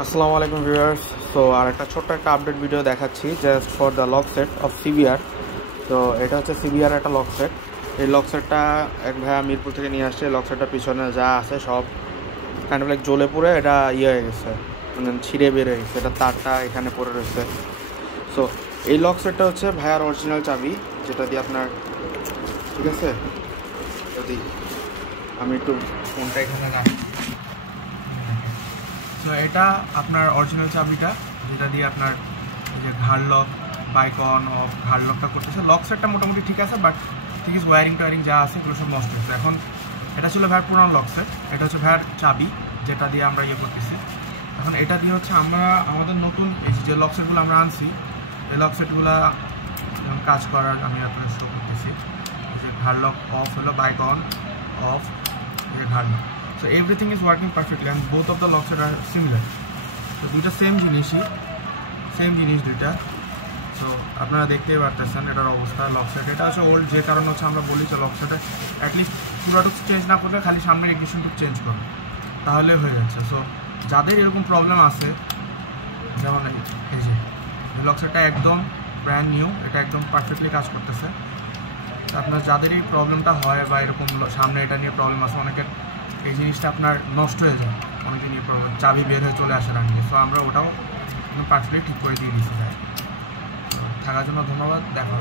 আসসালামু আলাইকুম viewers. So আর একটা ছোট্ট একটা আপডেট ভিডিও দেখাচ্ছি just for the lock set of CBR. তো এটা হচ্ছে সিবিআর একটা লক সেট। এই লক সেটটা এক ভাইয়া মিরপুর থেকে নিয়ে আসছে। লক সেটটার পিছনে যা আছে সব কাইন্ড অফ লাইক জ্বলে পুড়ে এটা হয়ে গেছে, মানে ছিঁড়ে বের হয়ে গেছে। এটা তারটা এখানে পড়ে রয়েছে। সো এই লক সেটটা হচ্ছে ভাইয়ার অরিজিনাল চাবি, যেটা দিয়ে আপনার, ঠিক আছে, যদি আমি একটু ফোনটা এখানে রাখি। তো এটা আপনার অরিজিনাল চাবিটা, যেটা দিয়ে আপনার এই যে ঘাড় লক, বাইক অন অফ ঘাড় লকটা করতেছে। লক সেটটা মোটামুটি ঠিক আছে, বাট ঠিক আছে ওয়ারিং টোয়ারিং যা আছে এগুলো সব নষ্ট হয়েছে। এখন এটা ছিল ভাইয়ার পুরানো লক সেট, এটা হচ্ছে ভাইয়ার চাবি যেটা দিয়ে আমরা করতেছি। এখন এটা দিয়ে হচ্ছে আমরা আমাদের নতুন এই যে লক সেটগুলো আমরা আনছি, এই লক সেটগুলো কাজ করার আমি আপনার শো করতেছি। এই যে ঘাড় লক অফ হলো, বাইক অন অফ, এই যে ঘাড় lock. So everything is working perfectly and both of the locks are similar. So দুইটা সেম জিনিস দুইটা। সো আপনারা দেখতেই পারতেছেন এটার অবস্থা। লক সেট এটা হচ্ছে ওল্ড, যে কারণে হচ্ছে আমরা বলি যে লক সেটে অ্যাটলিস্ট পুরোটুকু চেঞ্জ না করলে খালি সামনের ইগনিশনটুকু চেঞ্জ করুন, তাহলে হয়ে যাচ্ছে। সো যাদের এরকম প্রবলেম আছে, যেমন এই যে লক সেটটা একদম ব্র্যান্ড নিউ, এটা একদম পারফেক্টলি কাজ করতেছে। আপনার যাদের এই প্রবলেমটা হয় বা এরকম সামনে এটা নিয়ে প্রবলেম আছে, অনেকের এই জিনিসটা আপনার নষ্ট হয়ে যায়, অনেকে নিয়ে প্রবলেম, চাবি বের হয়ে চলে আসে না নিয়ে। সো আমরা ওটাও পার্সেলি ঠিক করে দিয়ে দিচ্ছি। থাকার জন্য ধন্যবাদ, দেখা